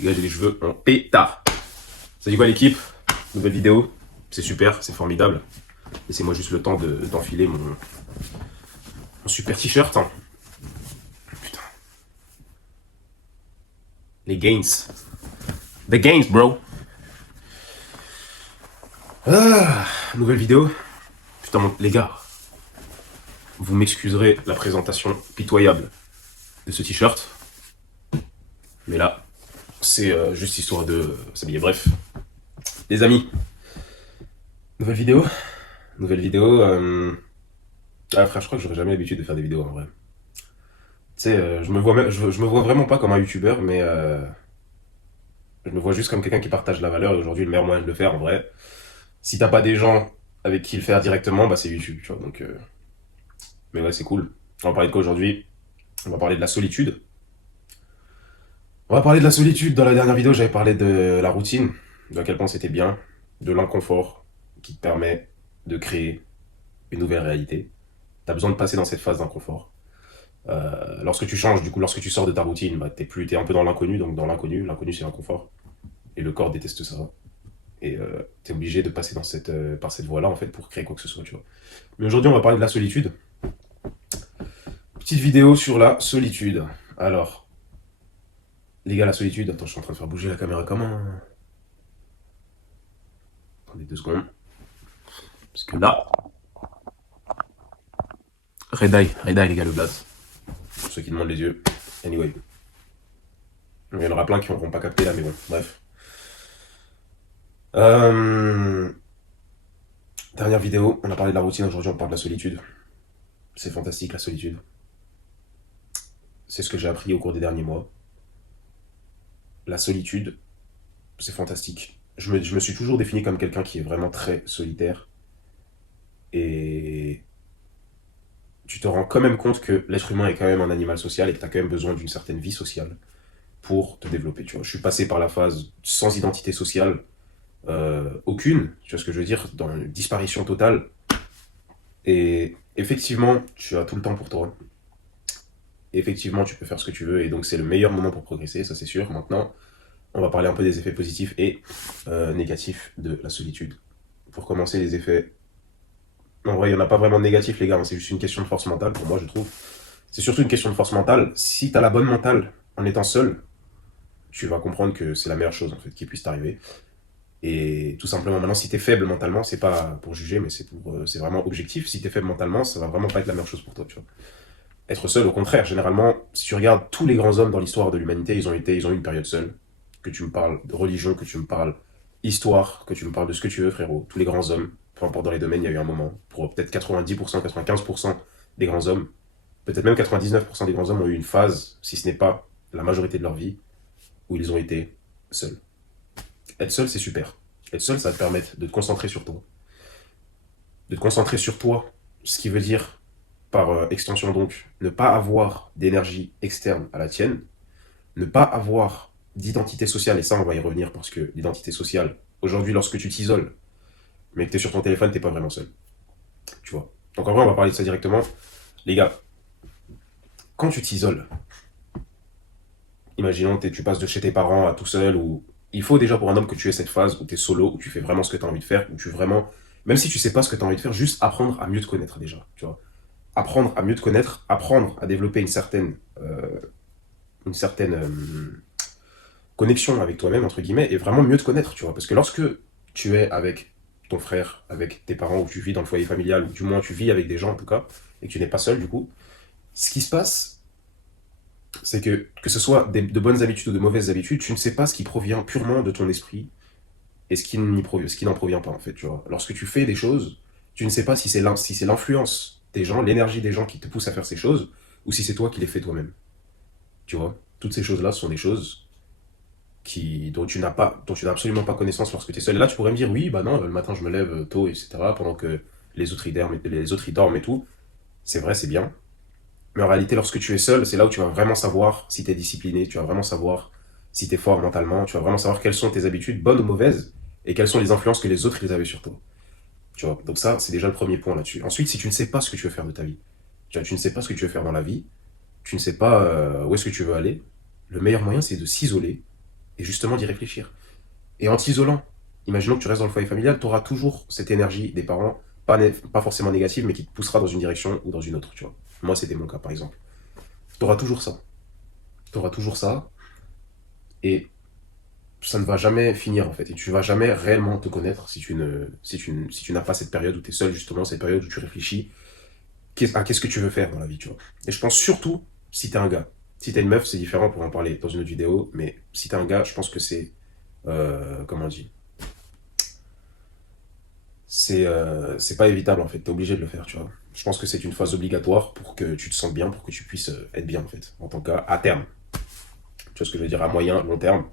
Les gars, j'ai les cheveux en pétard. Ça dit quoi l'équipe? Nouvelle vidéo. C'est super, c'est formidable. Laissez-moi juste le temps d'enfiler mon super t-shirt. Hein. Putain. Les gains. The gains, bro. Ah, nouvelle vidéo. Putain, les gars. Vous m'excuserez la présentation pitoyable de ce t-shirt. Mais là, c'est juste histoire de s'habiller. Bref. Les amis. Nouvelle vidéo. Nouvelle vidéo. Ah frère, je crois que j'aurais jamais l'habitude de faire des vidéos en vrai. Tu sais, je me vois vraiment pas comme un youtubeur, mais je me vois juste comme quelqu'un qui partage la valeur. Et aujourd'hui, le meilleur moyen de le faire en vrai, si t'as pas des gens avec qui le faire directement, bah c'est YouTube, tu vois. Donc, mais ouais, c'est cool. On va parler de quoi aujourd'hui? On va parler de la solitude. On va parler de la solitude. Dans la dernière vidéo, j'avais parlé de la routine, de à quel point c'était bien, de l'inconfort qui te permet de créer une nouvelle réalité. T'as besoin de passer dans cette phase d'inconfort. Lorsque tu changes, du coup, lorsque tu sors de ta routine, bah, t'es un peu dans l'inconnu, donc dans l'inconnu c'est l'inconfort. Et le corps déteste ça. Et t'es obligé de passer par cette voie-là, en fait, pour créer quoi que ce soit, tu vois. Mais aujourd'hui, on va parler de la solitude. Petite vidéo sur la solitude. Alors, les gars, la solitude, attends, je suis en train de faire bouger la caméra comment? Attendez 2 secondes. Parce que là, Red Eye, les gars, le blaze. Pour ceux qui demandent les yeux. Anyway. Il y en aura plein qui n'auront pas capté là, mais bon, bref. Dernière vidéo, on a parlé de la routine, aujourd'hui on parle de la solitude. C'est fantastique la solitude. C'est ce que j'ai appris au cours des derniers mois. La solitude, c'est fantastique. Je me suis toujours défini comme quelqu'un qui est vraiment très solitaire. Et tu te rends quand même compte que l'être humain est quand même un animal social et que tu as quand même besoin d'une certaine vie sociale pour te développer. Tu vois. Je suis passé par la phase sans identité sociale, aucune, tu vois ce que je veux dire, dans une disparition totale. Et effectivement, tu as tout le temps pour toi. Effectivement, tu peux faire ce que tu veux et donc c'est le meilleur moment pour progresser, ça c'est sûr. Maintenant, on va parler un peu des effets positifs et négatifs de la solitude. Pour commencer, les effets. En vrai, il n'y en a pas vraiment de négatifs, les gars, hein. C'est juste une question de force mentale, pour moi, je trouve. C'est surtout une question de force mentale. Si tu as la bonne mentale en étant seul, tu vas comprendre que c'est la meilleure chose en fait qui puisse t'arriver. Et tout simplement, maintenant, si tu es faible mentalement, c'est pas pour juger, mais c'est vraiment objectif. Si tu es faible mentalement, ça va vraiment pas être la meilleure chose pour toi, tu vois. Être seul, au contraire, généralement, si tu regardes tous les grands hommes dans l'histoire de l'humanité, ils ont eu une période seule. Que tu me parles de religion, que tu me parles histoire, que tu me parles de ce que tu veux, frérot. Tous les grands hommes, peu importe dans les domaines, il y a eu un moment. Pour peut-être 90%, 95% des grands hommes, peut-être même 99% des grands hommes ont eu une phase, si ce n'est pas la majorité de leur vie, où ils ont été seuls. Être seul, c'est super. Être seul, ça va te permettre de te concentrer sur toi. De te concentrer sur toi, ce qui veut dire, par extension donc, ne pas avoir d'énergie externe à la tienne, ne pas avoir d'identité sociale, et ça on va y revenir parce que l'identité sociale, aujourd'hui lorsque tu t'isoles, mais que tu es sur ton téléphone, t'es pas vraiment seul. Tu vois. Donc en vrai, on va parler de ça directement. Les gars, quand tu t'isoles, imaginons que tu passes de chez tes parents à tout seul, ou il faut déjà pour un homme que tu aies cette phase où tu es solo, où tu fais vraiment ce que tu as envie de faire, où tu vraiment, même si tu sais pas ce que tu as envie de faire, juste apprendre à mieux te connaître déjà. Tu vois. Apprendre à mieux te connaître, apprendre à développer une certaine connexion avec toi-même, entre guillemets, et vraiment mieux te connaître, tu vois. Parce que lorsque tu es avec ton frère, avec tes parents, ou tu vis dans le foyer familial, ou du moins tu vis avec des gens en tout cas, et que tu n'es pas seul du coup, ce qui se passe, c'est que ce soit de bonnes habitudes ou de mauvaises habitudes, tu ne sais pas ce qui provient purement de ton esprit et ce qui n'en provient pas en fait, tu vois. Lorsque tu fais des choses, tu ne sais pas si c'est l'influence des gens, l'énergie des gens qui te pousse à faire ces choses, ou si c'est toi qui les fais toi-même, tu vois. Toutes ces choses-là sont des choses dont tu n'as absolument pas connaissance lorsque tu es seul. Et là, tu pourrais me dire, oui, bah non, le matin, je me lève tôt, etc., pendant que les autres, ils dorment et tout. C'est vrai, c'est bien. Mais en réalité, lorsque tu es seul, c'est là où tu vas vraiment savoir si tu es discipliné, tu vas vraiment savoir si tu es fort mentalement, tu vas vraiment savoir quelles sont tes habitudes, bonnes ou mauvaises, et quelles sont les influences que les autres, ils avaient sur toi. Tu vois. Donc ça, c'est déjà le premier point là-dessus. Ensuite, si tu ne sais pas ce que tu veux faire de ta vie, tu ne sais pas ce que tu veux faire dans la vie, tu ne sais pas où est-ce que tu veux aller, le meilleur moyen, c'est de s'isoler et justement d'y réfléchir. Et en t'isolant, imaginons que tu restes dans le foyer familial, tu auras toujours cette énergie des parents, pas forcément négative, mais qui te poussera dans une direction ou dans une autre, tu vois. Moi, c'était mon cas, par exemple. Tu auras toujours ça. Tu auras toujours ça, et ça ne va jamais finir, en fait. Et tu vas jamais réellement te connaître si tu n'as pas cette période où tu es seul, justement, cette période où tu réfléchis à qu'est-ce que tu veux faire dans la vie, tu vois. Et je pense surtout si t'es un gars. Si t'es une meuf, c'est différent, pour en parler dans une autre vidéo, mais si t'es un gars, je pense que c'est... comment on dit, c'est pas évitable en fait, t'es obligé de le faire, tu vois. Je pense que c'est une phase obligatoire pour que tu te sentes bien, pour que tu puisses être bien en fait, en tant qu'à terme. Tu vois ce que je veux dire, à moyen, long terme.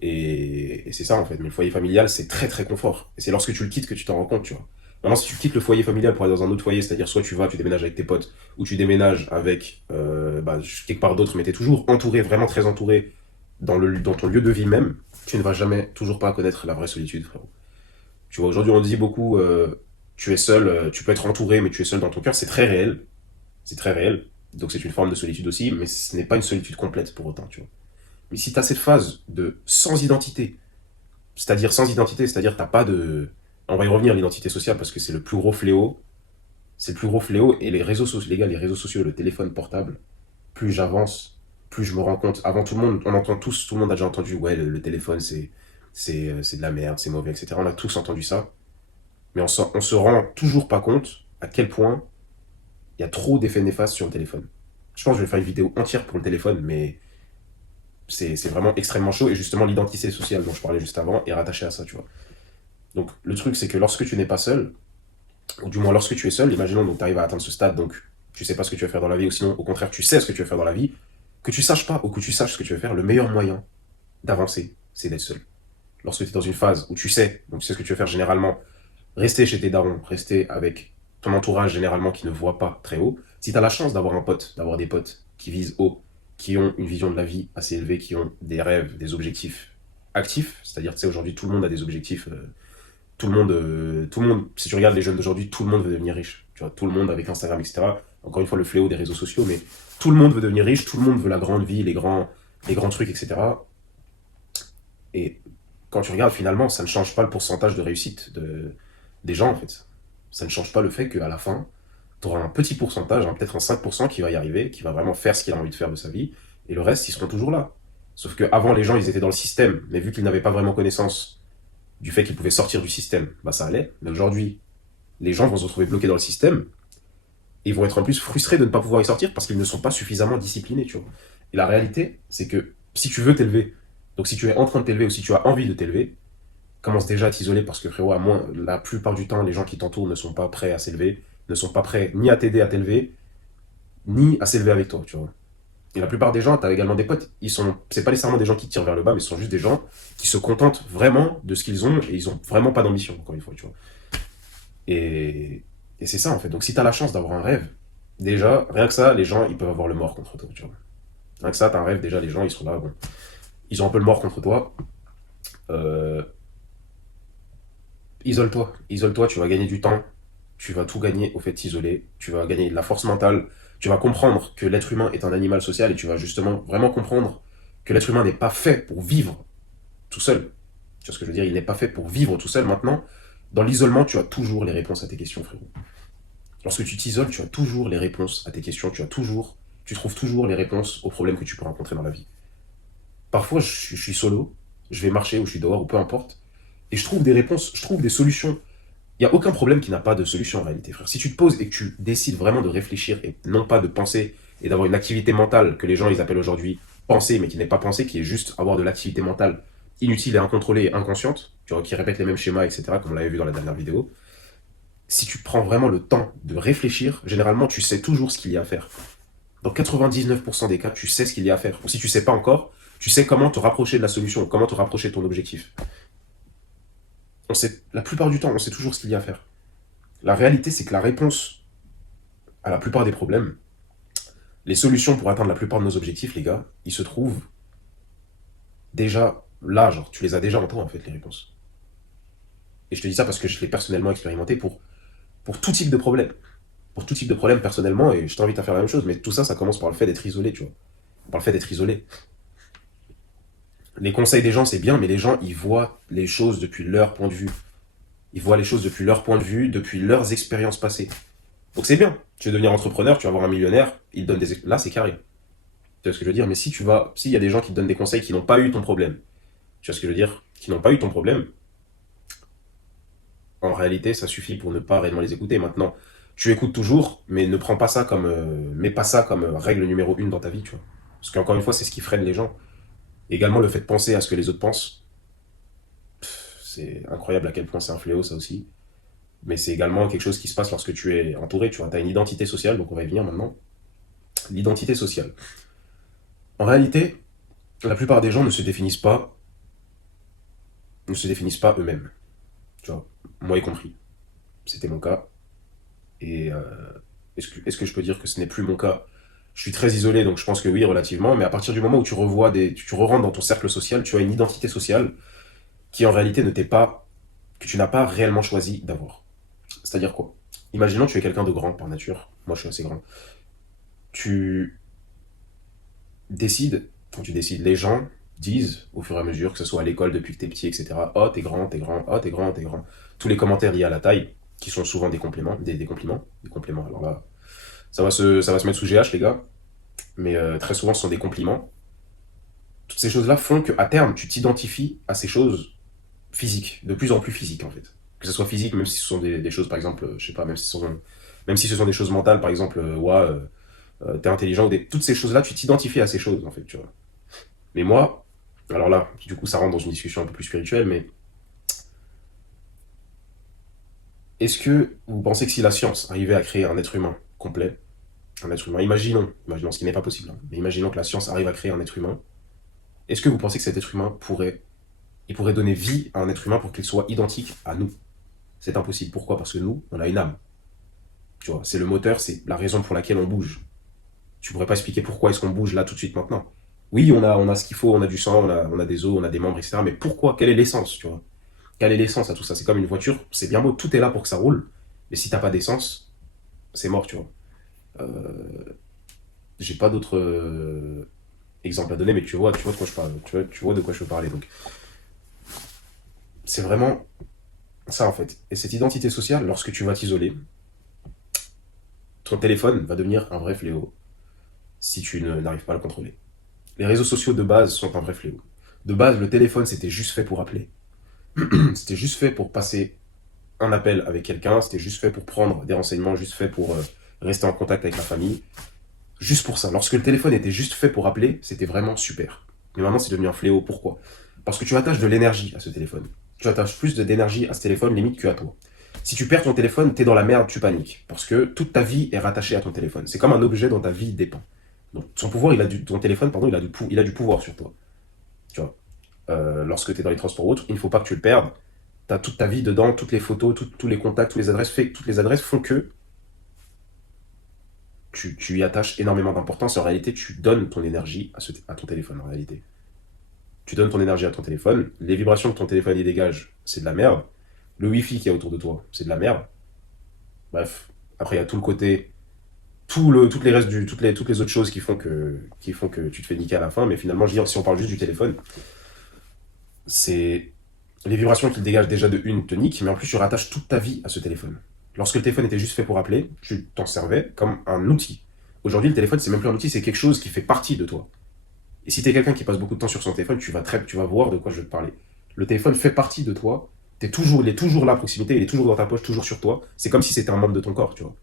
Et c'est ça en fait. Mais le foyer familial, c'est très très confort. Et c'est lorsque tu le quittes que tu t'en rends compte, tu vois. Maintenant, si tu quittes le foyer familial pour aller dans un autre foyer, c'est-à-dire soit tu vas, tu déménages avec tes potes, ou tu déménages avec quelque part d'autre, mais t'es toujours entouré, vraiment très entouré, dans ton lieu de vie même, tu ne vas jamais, toujours pas connaître la vraie solitude, frérot. Tu vois, aujourd'hui, on dit beaucoup, tu es seul, tu peux être entouré, mais tu es seul dans ton cœur. C'est très réel. C'est très réel. Donc, c'est une forme de solitude aussi, mais ce n'est pas une solitude complète pour autant, tu vois. Mais si tu as cette phase de sans identité, c'est-à-dire t'as pas de. On va y revenir, l'identité sociale, parce que c'est le plus gros fléau. C'est le plus gros fléau. Et les réseaux sociaux, les gars, les réseaux sociaux, le téléphone portable, plus j'avance, plus je me rends compte. Avant, tout le monde, on entend tous, tout le monde a déjà entendu, ouais, le téléphone, c'est de la merde, c'est mauvais, etc. On a tous entendu ça. Mais on se rend toujours pas compte à quel point il y a trop d'effets néfastes sur le téléphone. Je pense que je vais faire une vidéo entière pour le téléphone, mais c'est vraiment extrêmement chaud. Et justement, l'identité sociale dont je parlais juste avant est rattachée à ça, tu vois. Donc, le truc, c'est que lorsque tu n'es pas seul, ou du moins lorsque tu es seul, imaginons donc tu arrives à atteindre ce stade, donc tu sais pas ce que tu vas faire dans la vie, ou sinon, au contraire, tu sais ce que tu vas faire dans la vie, que tu saches pas, ou que tu saches ce que tu vas faire, le meilleur moyen d'avancer, c'est d'être seul. Lorsque tu es dans une phase où tu sais, donc tu sais ce que tu vas faire généralement, rester chez tes darons, rester avec ton entourage généralement qui ne voit pas très haut. Si tu as la chance d'avoir un pote, d'avoir des potes qui visent haut, qui ont une vision de la vie assez élevée, qui ont des rêves, des objectifs actifs, c'est-à-dire, tu sais, aujourd'hui, tout le monde a des objectifs. Tout le monde, si tu regardes les jeunes d'aujourd'hui, tout le monde veut devenir riche. Tu vois, tout le monde avec Instagram, etc. Encore une fois, le fléau des réseaux sociaux, mais tout le monde veut devenir riche, tout le monde veut la grande vie, les grands trucs, etc. Et quand tu regardes, finalement, ça ne change pas le pourcentage de réussite des gens, en fait. Ça ne change pas le fait qu'à la fin, tu auras un petit pourcentage, hein, peut-être un 5% qui va y arriver, qui va vraiment faire ce qu'il a envie de faire de sa vie, et le reste, ils seront toujours là. Sauf qu'avant, les gens, ils étaient dans le système, mais vu qu'ils n'avaient pas vraiment connaissance du fait qu'ils pouvaient sortir du système, bah ça allait. Mais aujourd'hui, les gens vont se retrouver bloqués dans le système, et ils vont être en plus frustrés de ne pas pouvoir y sortir parce qu'ils ne sont pas suffisamment disciplinés, tu vois. Et la réalité, c'est que si tu veux t'élever, donc si tu es en train de t'élever ou si tu as envie de t'élever, commence déjà à t'isoler parce que frérot, à moins, la plupart du temps, les gens qui t'entourent ne sont pas prêts à s'élever, ne sont pas prêts ni à t'aider à t'élever, ni à s'élever avec toi, tu vois. Et la plupart des gens, t'as également des potes, c'est pas nécessairement des gens qui te tirent vers le bas, mais ce sont juste des gens qui se contentent vraiment de ce qu'ils ont et ils ont vraiment pas d'ambition, encore une fois, tu vois. Et, et c'est ça en fait. Donc si t'as la chance d'avoir un rêve, déjà, rien que ça, les gens, ils peuvent avoir le mort contre toi, tu vois. Rien que ça, t'as un rêve, déjà, les gens, ils sont là, bon, ils ont un peu le mort contre toi. Euh, isole-toi, tu vas gagner du temps, tu vas tout gagner au fait de t'isoler, tu vas gagner de la force mentale, tu vas comprendre que l'être humain est un animal social et tu vas justement vraiment comprendre que l'être humain n'est pas fait pour vivre tout seul. Tu vois ce que je veux dire? Il n'est pas fait pour vivre tout seul. Maintenant, dans l'isolement, tu as toujours les réponses à tes questions, frérot. Lorsque tu t'isoles, tu as toujours les réponses à tes questions, tu trouves toujours les réponses aux problèmes que tu peux rencontrer dans la vie. Parfois, je suis solo, je vais marcher ou je suis dehors ou peu importe, et je trouve des réponses, je trouve des solutions. Il n'y a aucun problème qui n'a pas de solution en réalité, frère. Si tu te poses et que tu décides vraiment de réfléchir et non pas de penser et d'avoir une activité mentale que les gens ils appellent aujourd'hui penser, mais qui n'est pas penser, qui est juste avoir de l'activité mentale inutile et incontrôlée et inconsciente, tu vois, qui répète les mêmes schémas, etc., comme on l'avait vu dans la dernière vidéo, si tu prends vraiment le temps de réfléchir, généralement tu sais toujours ce qu'il y a à faire. Dans 99% des cas, tu sais ce qu'il y a à faire. Ou si tu sais pas encore, tu sais comment te rapprocher de la solution, comment te rapprocher de ton objectif. La plupart du temps, on sait toujours ce qu'il y a à faire. La réalité, c'est que la réponse à la plupart des problèmes, les solutions pour atteindre la plupart de nos objectifs, les gars, ils se trouvent déjà là, genre, tu les as déjà en toi, en fait, les réponses. Et je te dis ça parce que je l'ai personnellement expérimenté pour tout type de problème. Pour tout type de problème personnellement, et je t'invite à faire la même chose, mais tout ça, ça commence par le fait d'être isolé, tu vois. Par le fait d'être isolé. Les conseils des gens, c'est bien, mais les gens, ils voient les choses depuis leur point de vue. Ils voient les choses depuis leur point de vue, depuis leurs expériences passées. Donc c'est bien. Tu veux devenir entrepreneur, tu vas avoir un millionnaire, il te donne des... Là, c'est carré. Tu vois ce que je veux dire? Mais si tu vas... S'il y a des gens qui te donnent des conseils qui n'ont pas eu ton problème, tu vois ce que je veux dire? Qui n'ont pas eu ton problème, en réalité, ça suffit pour ne pas réellement les écouter. Maintenant, tu écoutes toujours, mais ne prends pas ça comme... mets pas ça comme règle numéro une dans ta vie, tu vois. Parce qu'encore une fois, c'est ce qui freine les gens. Également, le fait de penser à ce que les autres pensent, c'est incroyable à quel point c'est un fléau, ça aussi. Mais c'est également quelque chose qui se passe lorsque tu es entouré, tu vois. Tu as une identité sociale, donc on va y venir maintenant. L'identité sociale. En réalité, la plupart des gens ne se définissent pas eux-mêmes. Tu vois, moi y compris. C'était mon cas. Et est-ce que je peux dire que ce n'est plus mon cas? Je suis très isolé, donc je pense que oui, relativement. Mais à partir du moment où tu re-rentres dans ton cercle social, tu as une identité sociale qui en réalité ne t'est pas, que tu n'as pas réellement choisi d'avoir. C'est-à-dire quoi? Imaginons que tu es quelqu'un de grand par nature. Moi, je suis assez grand. Tu décides, quand tu décides, les gens disent au fur et à mesure, que ce soit à l'école depuis que t'es petit, etc. Oh, t'es grand, t'es grand, oh, t'es grand, t'es grand. Tous les commentaires liés à la taille, qui sont souvent des compléments, des compliments. Des compléments, alors là, ça va se mettre sous GH, les gars. Mais très souvent, ce sont des compliments. Toutes ces choses-là font qu'à terme, tu t'identifies à ces choses physiques, de plus en plus physiques, en fait. Que ce soit physique, même si ce sont des choses, par exemple, je sais pas, même si ce sont des choses mentales, par exemple, t'es intelligent, toutes ces choses-là, tu t'identifies à ces choses, en fait, tu vois. Mais moi, alors là, du coup, ça rentre dans une discussion un peu plus spirituelle, mais est-ce que vous pensez que si la science arrivait à créer un être humain complet, un être humain, imaginons ce qui n'est pas possible, hein, mais imaginons que la science arrive à créer un être humain, est-ce que vous pensez que cet être humain pourrait donner vie à un être humain pour qu'il soit identique à nous? C'est impossible. Pourquoi? Parce que nous, on a une âme. Tu vois, c'est le moteur, c'est la raison pour laquelle on bouge. Tu pourrais pas expliquer pourquoi est-ce qu'on bouge là tout de suite maintenant. Oui, on a ce qu'il faut, on a du sang, on a des os, on a des membres, etc. Mais pourquoi? Quelle est l'essence, tu vois? Quelle est l'essence à tout ça? C'est comme une voiture, c'est bien beau, tout est là pour que ça roule. Mais si t'as pas d'essence, c'est mort, tu vois. J'ai pas d'autres exemples à donner, mais tu vois de quoi je parle. Tu vois de quoi je veux parler. Donc, c'est vraiment ça, en fait. Et cette identité sociale, lorsque tu vas t'isoler, ton téléphone va devenir un vrai fléau si n'arrives pas à le contrôler. Les réseaux sociaux de base sont un vrai fléau. De base, le téléphone, c'était juste fait pour appeler. C'était juste fait pour passer un appel avec quelqu'un, c'était juste fait pour prendre des renseignements, juste fait pour rester en contact avec la famille. Juste pour ça. Lorsque le téléphone était juste fait pour appeler, c'était vraiment super. Mais maintenant, c'est devenu un fléau. Pourquoi? Parce que tu attaches de l'énergie à ce téléphone. Tu attaches plus d'énergie à ce téléphone, limite, qu'à toi. Si tu perds ton téléphone, t'es dans la merde, tu paniques. Parce que toute ta vie est rattachée à ton téléphone. C'est comme un objet dont ta vie dépend. Donc, ton téléphone, pardon, il a du pouvoir sur toi. Tu vois. Lorsque tu es dans les transports ou autres, il ne faut pas que tu le perdes. Tu as toute ta vie dedans, toutes les photos, tous les contacts, toutes les adresses font que tu y attaches énormément d'importance. En réalité, tu donnes ton énergie à ton téléphone, en réalité. Tu donnes ton énergie à ton téléphone. Les vibrations que ton téléphone y dégage, c'est de la merde. Le Wi-Fi qu'il y a autour de toi, c'est de la merde. Bref. Après, il y a tout le côté, toutes les autres choses qui font que tu te fais niquer à la fin. Mais finalement, je veux dire, si on parle juste du téléphone, c'est les vibrations qu'il dégage déjà de une te niquent, mais en plus tu rattaches toute ta vie à ce téléphone. Lorsque le téléphone était juste fait pour appeler, tu t'en servais comme un outil. Aujourd'hui, le téléphone, c'est même plus un outil, c'est quelque chose qui fait partie de toi. Et si t'es quelqu'un qui passe beaucoup de temps sur son téléphone, tu vas voir de quoi je veux te parler. Le téléphone fait partie de toi, il est toujours là à proximité, il est toujours dans ta poche, toujours sur toi. C'est comme si c'était un membre de ton corps, tu vois.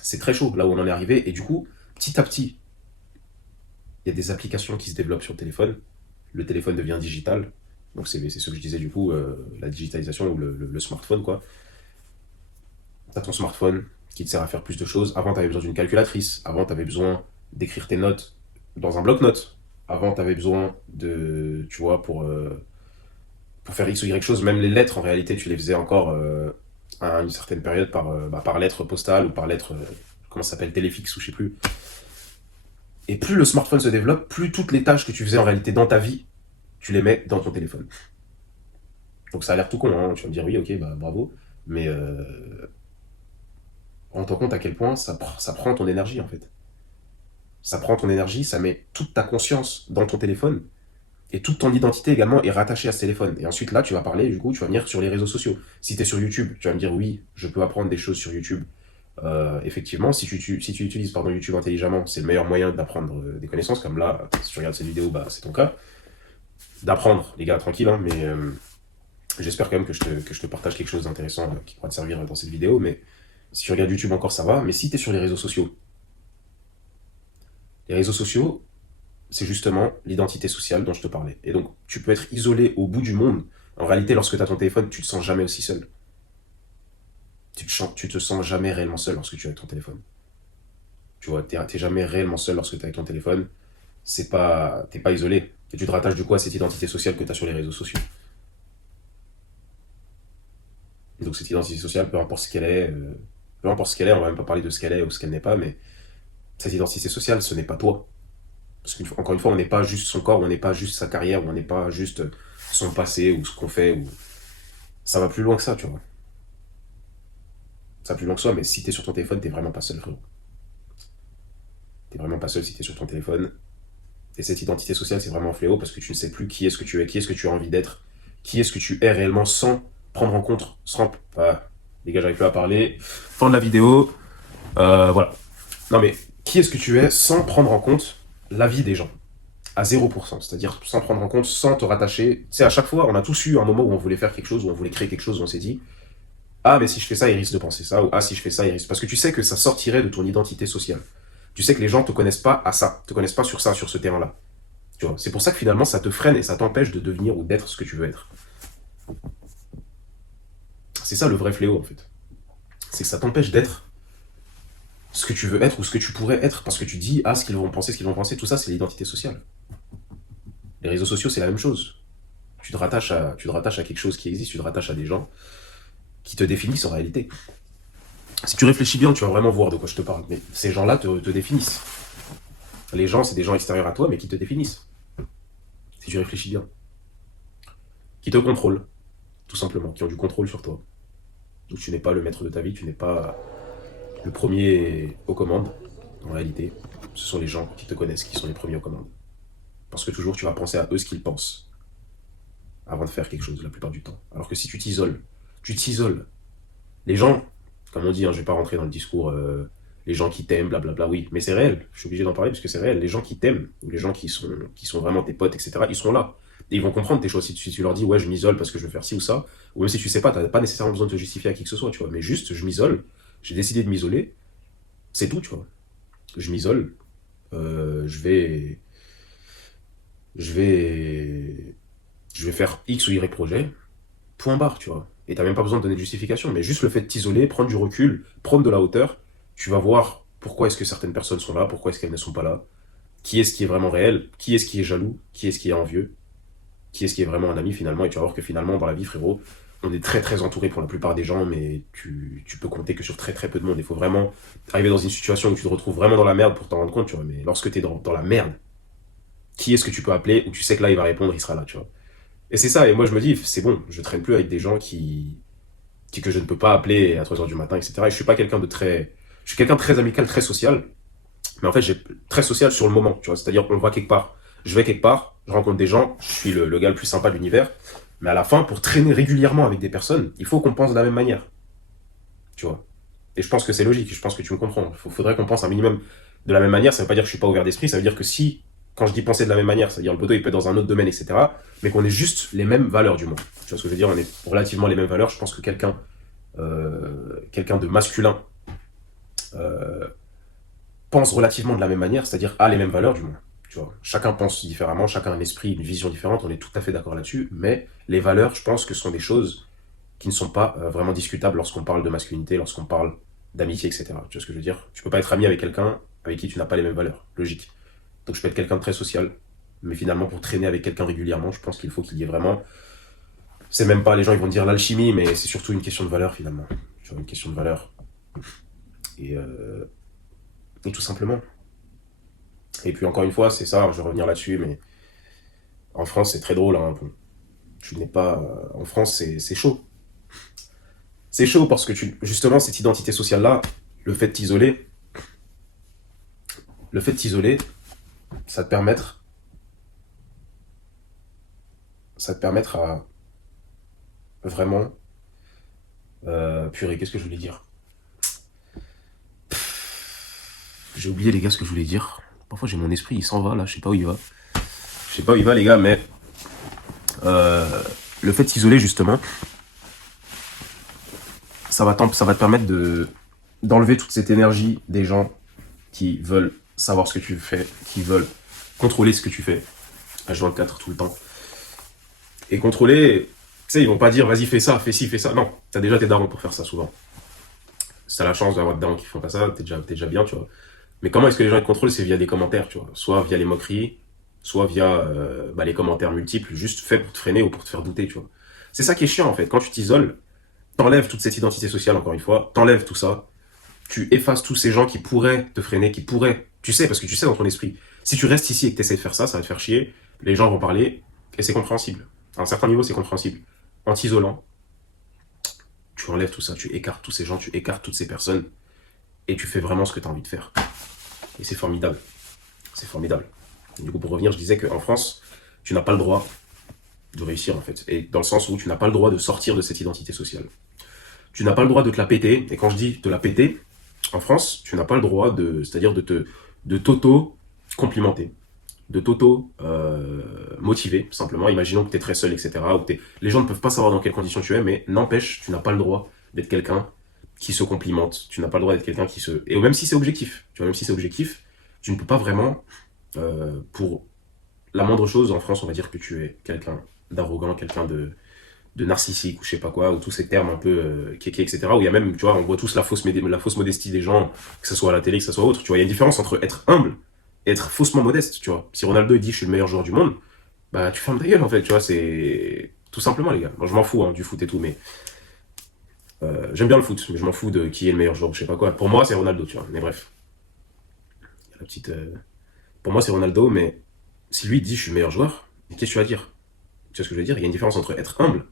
C'est très chaud là où on en est arrivé, et du coup, petit à petit, il y a des applications qui se développent sur le téléphone devient digital, donc c'est ce que je disais du coup, la digitalisation ou le smartphone quoi. T'as ton smartphone qui te sert à faire plus de choses. Avant t'avais besoin d'une calculatrice, avant t'avais besoin d'écrire tes notes dans un bloc-notes. Avant t'avais besoin de, tu vois, pour faire X ou Y chose, même les lettres en réalité tu les faisais encore à une certaine période par lettre postale ou par lettre, comment ça s'appelle, téléfixe ou je sais plus. Et plus le smartphone se développe, plus toutes les tâches que tu faisais en réalité dans ta vie, tu les mets dans ton téléphone. Donc ça a l'air tout con, hein. Tu vas me dire oui, ok, bah bravo. Mais rends-toi compte à quel point ça prend ton énergie en fait. Ça prend ton énergie, ça met toute ta conscience dans ton téléphone. Et toute ton identité également est rattachée à ce téléphone. Et ensuite, là, tu vas parler, du coup, tu vas venir sur les réseaux sociaux. Si tu es sur YouTube, tu vas me dire, oui, je peux apprendre des choses sur YouTube. Effectivement, si tu utilises pardon, YouTube intelligemment, c'est le meilleur moyen d'apprendre des connaissances. Comme là, si tu regardes cette vidéo, bah, c'est ton cas. D'apprendre, les gars, tranquille, hein, mais j'espère quand même que je te partage quelque chose d'intéressant qui pourra te servir dans cette vidéo. Mais si tu regardes YouTube encore, ça va. Mais si tu es sur les réseaux sociaux, c'est justement l'identité sociale dont je te parlais. Et donc, tu peux être isolé au bout du monde. En réalité, lorsque tu as ton téléphone, tu te sens jamais aussi seul. Tu te sens jamais réellement seul lorsque tu es avec ton téléphone. Tu vois, t'es jamais réellement seul lorsque tu es avec ton téléphone. T'es pas isolé. Et tu te rattaches du coup à cette identité sociale que tu as sur les réseaux sociaux. Et donc, cette identité sociale, peu importe ce qu'elle est, on va même pas parler de ce qu'elle est ou ce qu'elle n'est pas, mais cette identité sociale, ce n'est pas toi. Parce qu'encore une fois, on n'est pas juste son corps, on n'est pas juste sa carrière, on n'est pas juste son passé ou ce qu'on fait. Ça va plus loin que ça, tu vois. Ça va plus loin que ça, mais si t'es sur ton téléphone, t'es vraiment pas seul, frérot. T'es vraiment pas seul si t'es sur ton téléphone. Et cette identité sociale, c'est vraiment un fléau parce que tu ne sais plus qui est-ce que tu es, qui est-ce que tu as envie d'être, qui est-ce que tu es réellement sans prendre en compte, les gars, j'arrive plus à parler. Fin de la vidéo. Voilà. Non mais, qui est-ce que tu es sans prendre en compte la vie des gens à 0%, c'est-à-dire sans prendre en compte, sans te rattacher. Tu sais, à chaque fois, on a tous eu un moment où on voulait faire quelque chose, où on voulait créer quelque chose, où on s'est dit, ah, mais si je fais ça, ils risquent de penser ça, ou ah, si je fais ça, ils risquent. Parce que tu sais que ça sortirait de ton identité sociale. Tu sais que les gens te connaissent pas à ça, te connaissent pas sur ça, sur ce terrain-là. Tu vois, c'est pour ça que finalement, ça te freine et ça t'empêche de devenir ou d'être ce que tu veux être. C'est ça le vrai fléau, en fait. C'est que ça t'empêche d'être ce que tu veux être ou ce que tu pourrais être, parce que tu dis, ah, ce qu'ils vont penser, tout ça, c'est l'identité sociale. Les réseaux sociaux, c'est la même chose. Tu te rattaches à quelque chose qui existe, tu te rattaches à des gens qui te définissent en réalité. Si tu réfléchis bien, tu vas vraiment voir de quoi je te parle. Mais ces gens-là te définissent. Les gens, c'est des gens extérieurs à toi, mais qui te définissent. Si tu réfléchis bien. Qui te contrôlent, tout simplement. Qui ont du contrôle sur toi. Donc tu n'es pas le maître de ta vie, tu n'es pas le premier aux commandes, en réalité. Ce sont les gens qui te connaissent qui sont les premiers aux commandes. Parce que toujours, tu vas penser à eux ce qu'ils pensent avant de faire quelque chose, la plupart du temps. Alors que si tu t'isoles. Les gens, comme on dit, hein, je vais pas rentrer dans le discours, les gens qui t'aiment, blablabla, oui, mais c'est réel, je suis obligé d'en parler parce que c'est réel. Les gens qui t'aiment, ou les gens qui sont vraiment tes potes, etc., ils seront là. Et ils vont comprendre tes choses. Si tu leur dis, ouais, je m'isole parce que je veux faire ci ou ça, ou même si tu sais pas, t'as pas nécessairement besoin de te justifier à qui que ce soit, tu vois, mais juste, je m'isole, j'ai décidé de m'isoler, c'est tout, tu vois. Je m'isole, je vais. Je vais. Je vais faire X ou Y projet, point barre, tu vois. Et t'as même pas besoin de donner de justification, mais juste le fait de t'isoler, prendre du recul, prendre de la hauteur, tu vas voir pourquoi est-ce que certaines personnes sont là, pourquoi est-ce qu'elles ne sont pas là, qui est-ce qui est vraiment réel, qui est-ce qui est jaloux, qui est-ce qui est envieux, qui est-ce qui est vraiment un ami finalement, et tu vas voir que finalement dans la vie, frérot, on est très très entouré pour la plupart des gens, mais tu peux compter que sur très très peu de monde. Il faut vraiment arriver dans une situation où tu te retrouves vraiment dans la merde pour t'en rendre compte, tu vois. Mais lorsque t'es dans la merde, qui est-ce que tu peux appeler où tu sais que là il va répondre, il sera là, tu vois. Et c'est ça, et moi je me dis, c'est bon, je traîne plus avec des gens que je ne peux pas appeler à 3 heures du matin, etc. Et je suis pas quelqu'un de très. Je suis quelqu'un de très amical, très social, mais en fait, j'ai très social sur le moment, tu vois. C'est-à-dire, on va quelque part, je vais quelque part, je rencontre des gens, je suis le gars le plus sympa de l'univers, mais à la fin, pour traîner régulièrement avec des personnes, il faut qu'on pense de la même manière, tu vois. Et je pense que c'est logique, je pense que tu me comprends. Faudrait qu'on pense un minimum de la même manière, ça veut pas dire que je suis pas ouvert d'esprit, ça veut dire que si, quand je dis penser de la même manière, c'est-à-dire le poteau il peut être dans un autre domaine, etc., mais qu'on ait juste les mêmes valeurs du moins. Tu vois ce que je veux dire, on est relativement les mêmes valeurs, je pense que quelqu'un de masculin euh, pense relativement de la même manière, c'est-à-dire a les mêmes valeurs du moins. Tu vois, chacun pense différemment, chacun a un esprit, une vision différente, on est tout à fait d'accord là-dessus, mais les valeurs, je pense que ce sont des choses qui ne sont pas vraiment discutables lorsqu'on parle de masculinité, lorsqu'on parle d'amitié, etc. Tu vois ce que je veux dire? Tu peux pas être ami avec quelqu'un avec qui tu n'as pas les mêmes valeurs, logique. Donc je peux être quelqu'un de très social, mais finalement pour traîner avec quelqu'un régulièrement, je pense qu'il faut qu'il y ait vraiment. C'est même pas, les gens ils vont dire l'alchimie, mais c'est surtout une question de valeur finalement. Tu vois, une question de valeur. Et, euh, et tout simplement. Et puis encore une fois, c'est ça, je vais revenir là-dessus, mais en France c'est très drôle. Hein. Bon, tu n'es pas. En France c'est chaud. C'est chaud parce que justement cette identité sociale-là, le fait de t'isoler, le fait de t'isoler, ça te permettre ça va te permettre à vraiment... purée, qu'est-ce que je voulais dire? J'ai oublié les gars ce que je voulais dire. Parfois j'ai mon esprit, il s'en va là, je sais pas où il va. Je sais pas où il va les gars, mais le fait de s'isoler justement, ça va te permettre d'enlever toute cette énergie des gens qui veulent savoir ce que tu fais, qui veulent contrôler ce que tu fais, H24 tout le temps. Et contrôler, tu sais, ils vont pas dire vas-y fais ça, fais ci, fais ça. Non, t'as déjà tes darons pour faire ça souvent. Si t'as la chance d'avoir des darons qui font pas ça, t'es déjà bien, tu vois. Mais comment est-ce que les gens ils contrôlent? C'est via des commentaires, tu vois. Soit via les moqueries, soit via les commentaires multiples, juste faits pour te freiner ou pour te faire douter, tu vois. C'est ça qui est chiant en fait. Quand tu t'isoles, t'enlèves toute cette identité sociale, encore une fois, t'enlèves tout ça, tu effaces tous ces gens qui pourraient te freiner, qui pourraient, tu sais, parce que tu sais dans ton esprit, si tu restes ici et que tu essaies de faire ça, ça va te faire chier, les gens vont parler, et c'est compréhensible. À un certain niveau, c'est compréhensible. En t'isolant, tu enlèves tout ça, tu écartes tous ces gens, tu écartes toutes ces personnes, et tu fais vraiment ce que tu as envie de faire. Et c'est formidable. C'est formidable. Du coup, pour revenir, je disais qu'en France, tu n'as pas le droit de réussir, en fait. Et dans le sens où tu n'as pas le droit de sortir de cette identité sociale. Tu n'as pas le droit de te la péter, et quand je dis te la péter, en France, tu n'as pas le droit c'est-à-dire de t'auto-complimenter, de t'auto-motiver, simplement. Imaginons que tu es très seul, etc. Ou les gens ne peuvent pas savoir dans quelles conditions tu es, mais n'empêche, tu n'as pas le droit d'être quelqu'un qui se complimente. Tu n'as pas le droit d'être quelqu'un qui se... Et même si c'est objectif, tu vois, même si c'est objectif, tu ne peux pas vraiment, pour la moindre chose, en France, on va dire que tu es quelqu'un d'arrogant, quelqu'un de narcissique ou je sais pas quoi, ou tous ces termes un peu kéké, etc. Où il y a même, tu vois, on voit tous la fausse modestie des gens, que ce soit à la télé, que ce soit autre. Tu vois, il y a une différence entre être humble et être faussement modeste, tu vois. Si Ronaldo il dit je suis le meilleur joueur du monde, bah tu fermes ta gueule en fait, tu vois, c'est tout simplement les gars. Moi je m'en fous du foot et tout, mais j'aime bien le foot, mais je m'en fous de qui est le meilleur joueur, je sais pas quoi. Pour moi c'est Ronaldo, tu vois, mais bref. Il y a la petite, pour moi c'est Ronaldo, mais si lui dit je suis le meilleur joueur, qu'est-ce que tu vas dire? Tu vois ce que je veux dire? Il y a une différence entre être humble.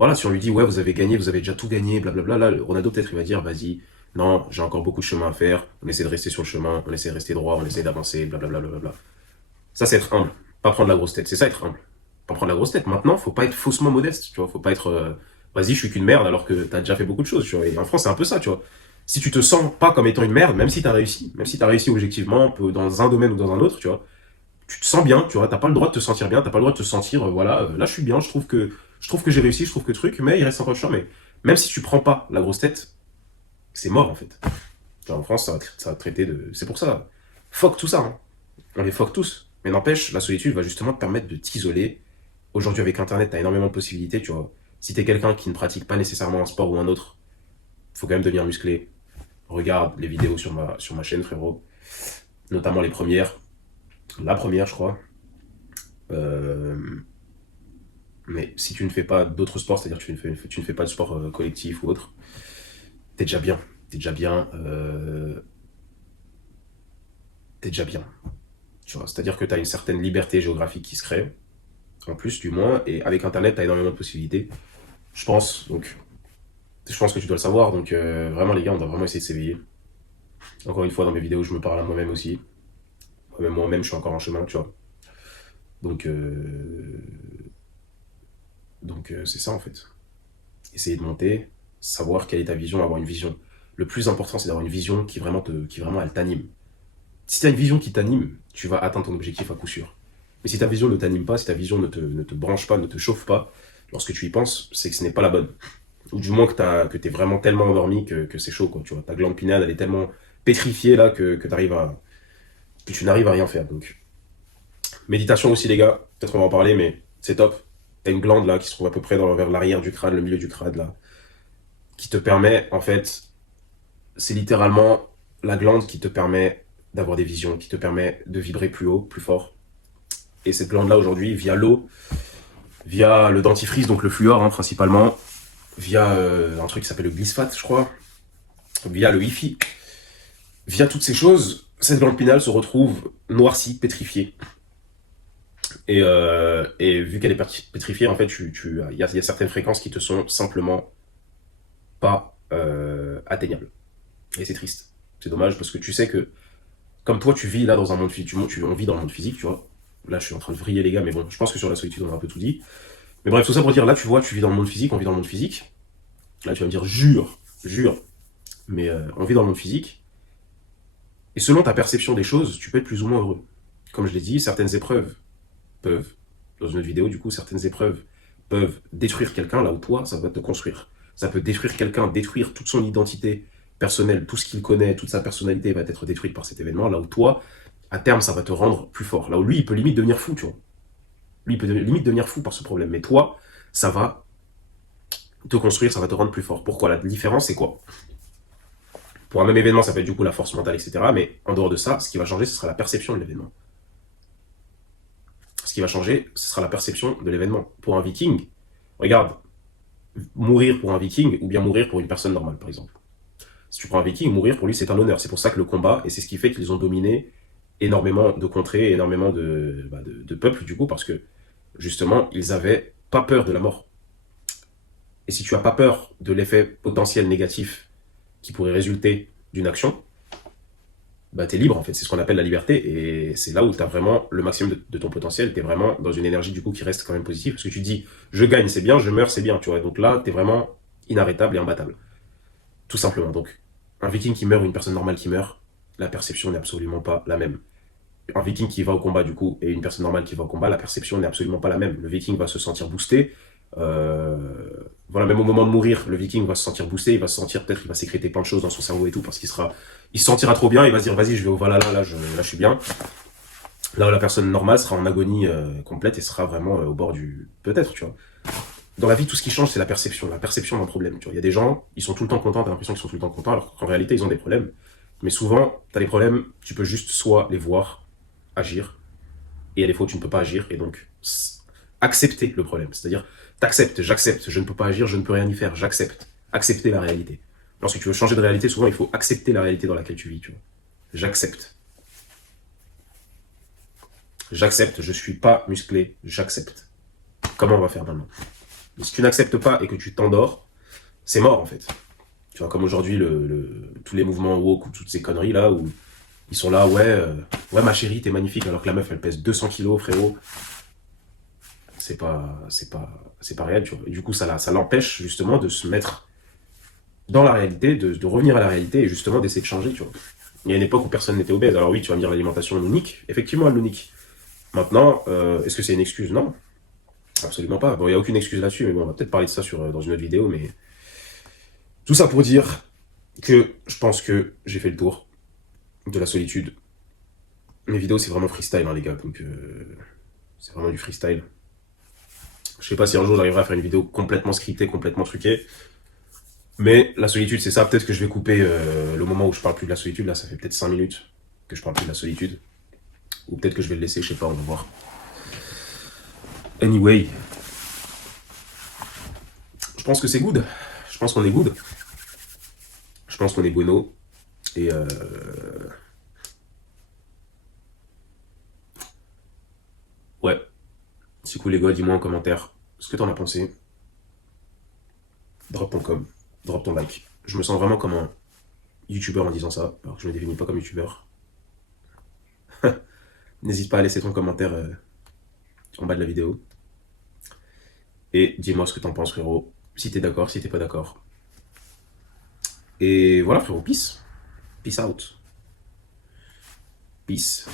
Voilà, si on lui dit, ouais, vous avez gagné, vous avez déjà tout gagné, blablabla, là, Ronaldo, peut-être, il va dire, vas-y, non, j'ai encore beaucoup de chemin à faire, on essaie de rester sur le chemin, on essaie de rester droit, on essaie d'avancer, blablabla, blablabla. Ça, c'est être humble. Pas prendre la grosse tête, c'est ça être humble. Pas prendre la grosse tête. Maintenant, faut pas être faussement modeste, tu vois, faut pas être, vas-y, je suis qu'une merde alors que t'as déjà fait beaucoup de choses, tu vois. Et en France, c'est un peu ça, tu vois. Si tu te sens pas comme étant une merde, même si t'as réussi objectivement, dans un domaine ou dans un autre, tu vois, tu te sens bien, tu vois, t'as pas le droit de te sentir bien, t'as pas le droit de te sentir, voilà, là je suis bien, je trouve que j'ai réussi, je trouve que truc, mais il reste encore du chemin. Mais même si tu prends pas la grosse tête, c'est mort en fait. Genre, en France, ça va te traiter de. C'est pour ça. Fuck tout ça, hein. On les fuck tous. Mais n'empêche, la solitude va justement te permettre de t'isoler. Aujourd'hui, avec Internet, t'as énormément de possibilités, tu vois. Si t'es quelqu'un qui ne pratique pas nécessairement un sport ou un autre, faut quand même devenir musclé. Regarde les vidéos sur ma chaîne, frérot. Notamment les premières. La première, je crois. Euh, Mais si tu ne fais pas d'autres sports, c'est-à-dire que tu ne fais pas de sport collectif ou autre, t'es déjà bien. T'es déjà bien. T'es déjà bien. Tu vois, c'est-à-dire que tu as une certaine liberté géographique qui se crée, en plus du moins, et avec Internet, tu as énormément de possibilités. Je pense, donc, je pense que tu dois le savoir, donc vraiment les gars, on doit vraiment essayer de s'éveiller. Encore une fois, dans mes vidéos, je me parle à moi-même aussi. Moi-même, je suis encore en chemin, tu vois. Donc, c'est ça en fait. Essayer de monter, savoir quelle est ta vision, avoir une vision. Le plus important, c'est d'avoir une vision qui vraiment elle t'anime. Si tu as une vision qui t'anime, tu vas atteindre ton objectif à coup sûr. Mais si ta vision ne t'anime pas, si ta vision ne te branche pas, ne te chauffe pas, lorsque tu y penses, c'est que ce n'est pas la bonne. Ou du moins que t'es vraiment tellement endormi que c'est chaud, quoi. Tu vois, ta glande pinéale, elle est tellement pétrifiée là que tu n'arrives à rien faire. Donc, méditation aussi, les gars. Peut-être on va en parler, mais c'est top. T'as une glande là qui se trouve à peu près vers l'arrière du crâne, le milieu du crâne là, qui te permet, en fait, c'est littéralement la glande qui te permet d'avoir des visions, qui te permet de vibrer plus haut, plus fort. Et cette glande-là, aujourd'hui, via l'eau, via le dentifrice, donc le fluor principalement, via un truc qui s'appelle le glyphosate, je crois, via le Wi-Fi, via toutes ces choses, cette glande pinale se retrouve noircie, pétrifiée. Et vu qu'elle est pétrifiée, en fait, il y a certaines fréquences qui te sont simplement pas atteignables. Et c'est triste. C'est dommage parce que tu sais que, comme toi, tu vis là dans un monde physique, on vit dans le monde physique, tu vois. Là, je suis en train de vriller les gars, mais bon, je pense que sur la solitude, on a un peu tout dit. Mais bref, tout ça pour dire, là, tu vois, tu vis dans le monde physique, on vit dans le monde physique. Là, tu vas me dire, jure, jure. Mais on vit dans le monde physique. Et selon ta perception des choses, tu peux être plus ou moins heureux. Comme je l'ai dit, certaines épreuves peuvent, dans une autre vidéo, du coup, certaines épreuves peuvent détruire quelqu'un, là où toi, ça va te construire. Ça peut détruire quelqu'un, détruire toute son identité personnelle, tout ce qu'il connaît, toute sa personnalité va être détruite par cet événement, là où toi, à terme, ça va te rendre plus fort. Là où lui, il peut limite devenir fou, tu vois. Lui, il peut limite devenir fou par ce problème. Mais toi, ça va te construire, ça va te rendre plus fort. Pourquoi? La différence, c'est quoi? Pour un même événement, ça peut être du coup la force mentale, etc. Mais en dehors de ça, ce qui va changer, ce sera la perception de l'événement. Ce qui va changer, ce sera la perception de l'événement. Pour un viking, regarde, mourir pour un viking ou bien mourir pour une personne normale, par exemple. Si tu prends un viking, mourir pour lui, c'est un honneur. C'est pour ça que le combat, et c'est ce qui fait qu'ils ont dominé énormément de contrées, énormément de peuples, du coup, parce que justement, ils avaient pas peur de la mort. Et si tu as pas peur de l'effet potentiel négatif qui pourrait résulter d'une action, bah t'es libre en fait, c'est ce qu'on appelle la liberté, et c'est là où tu as vraiment le maximum de ton potentiel, tu es vraiment dans une énergie du coup qui reste quand même positive, parce que tu dis, je gagne c'est bien, je meurs c'est bien, tu vois, donc là tu es vraiment inarrêtable et imbattable, tout simplement. Donc un viking qui meurt ou une personne normale qui meurt, la perception n'est absolument pas la même. Un viking qui va au combat du coup et une personne normale qui va au combat, la perception n'est absolument pas la même. Le viking va se sentir boosté, euh, voilà, même au moment de mourir, le viking va se sentir boosté, il va se sentir, peut-être il va sécréter plein de choses dans son cerveau et tout, parce il se sentira trop bien, il va se dire vas-y je vais au Valhalla, là je suis bien. Là où la personne normale sera en agonie complète et sera vraiment au bord du, peut-être, tu vois. Dans la vie, tout ce qui change, c'est la perception d'un problème. Tu vois, il y a des gens, ils sont tout le temps contents, t'as l'impression qu'ils sont tout le temps contents, alors qu'en réalité, ils ont des problèmes. Mais souvent, t'as des problèmes, tu peux juste soit les voir, agir, et il y a des fois où tu ne peux pas agir, et donc accepter le problème. C'est-à-dire, t'acceptes, j'accepte, je ne peux pas agir, je ne peux rien y faire, j'accepte. Accepter la réalité. Lorsque tu veux changer de réalité, souvent, il faut accepter la réalité dans laquelle tu vis, tu vois. J'accepte. J'accepte, je suis pas musclé, j'accepte. Comment on va faire maintenant? Mais si tu n'acceptes pas et que tu t'endors, c'est mort en fait. Tu vois, comme aujourd'hui, tous les mouvements woke ou toutes ces conneries là, où ils sont là, ouais ma chérie, t'es magnifique, alors que la meuf elle pèse 200 kilos, frérot. C'est pas réel, tu vois. Et du coup, ça l'empêche justement de se mettre dans la réalité, de revenir à la réalité et justement d'essayer de changer, tu vois. Il y a une époque où personne n'était obèse. Alors oui, tu vas me dire l'alimentation nous nique. Effectivement, elle nous nique. Maintenant, est-ce que c'est une excuse? Non, absolument pas. Bon, il n'y a aucune excuse là-dessus, mais bon, on va peut-être parler de ça dans une autre vidéo, mais tout ça pour dire que je pense que j'ai fait le tour de la solitude. Mes vidéos, c'est vraiment freestyle, hein, les gars, donc c'est vraiment du freestyle. Je sais pas si un jour j'arriverai à faire une vidéo complètement scriptée, complètement truquée, mais la solitude, c'est ça. Peut-être que je vais couper le moment où je parle plus de la solitude, là, ça fait peut-être 5 minutes que je parle plus de la solitude, ou peut-être que je vais le laisser, je sais pas, on va voir. Anyway, je pense que c'est good. Je pense qu'on est good. Je pense qu'on est bueno. Et ouais, c'est cool les gars, dis-moi en commentaire ce que t'en as pensé. Drop ton com, drop ton like. Je me sens vraiment comme un youtubeur en disant ça, alors que je me définis pas comme youtubeur. N'hésite pas à laisser ton commentaire en bas de la vidéo. Et dis-moi ce que t'en penses frérot, si t'es d'accord, si t'es pas d'accord. Et voilà frérot, peace. Peace out. Peace.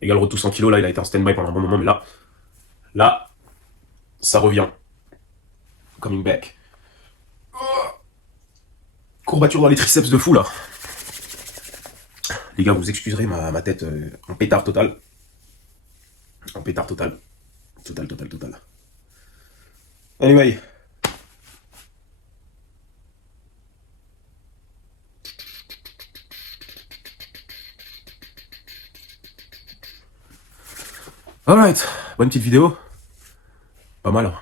Les gars, le retour 100 kilos, là, il a été en stand-by pendant un bon moment, mais là, ça revient. Coming back. Courbature dans les triceps de fou, là. Les gars, vous excuserez ma tête en pétard total. En pétard total. Total. Anyway. Alright. Bonne petite vidéo. Pas mal.